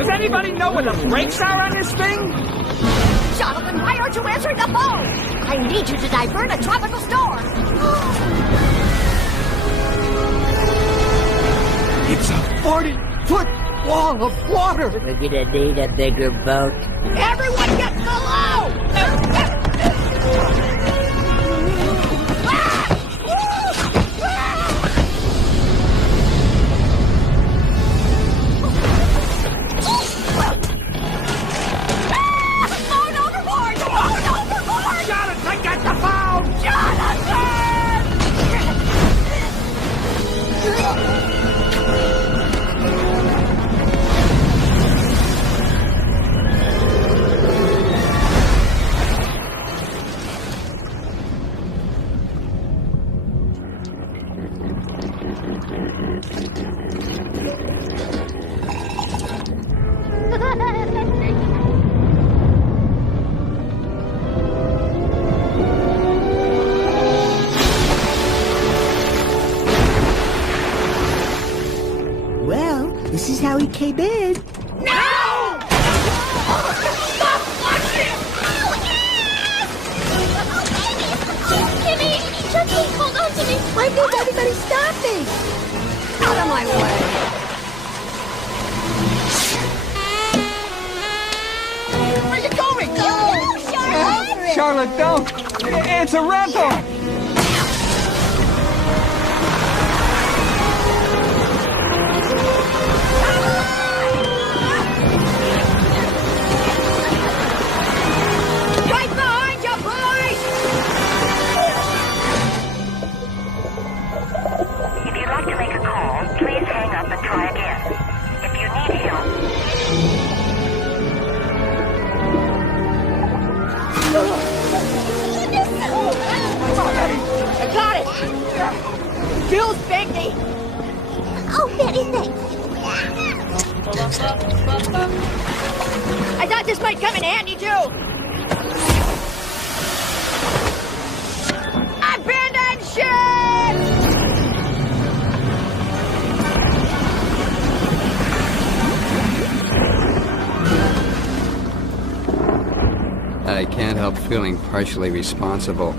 Does anybody know where the brakes are on this thing? Jonathan, why aren't you answering the phone? I need you to divert a tropical storm. It's a 40-foot wall of water. We're gonna need a bigger boat. Everyone get below! Well, this is how he came in. No! Stop watching! Kimmy! Chucky, hold on to me! Why didn't anybody stop me? Out of my way! Where are you going? No, Charlotte! Charlotte, don't. It's a rental. Right behind you, boys! If you'd like to make a call, please hang up and try again. If you need help... I got it! Bill's baby! Oh, very thanks. I thought this might come in handy, too! Abandon ship! I can't help feeling partially responsible.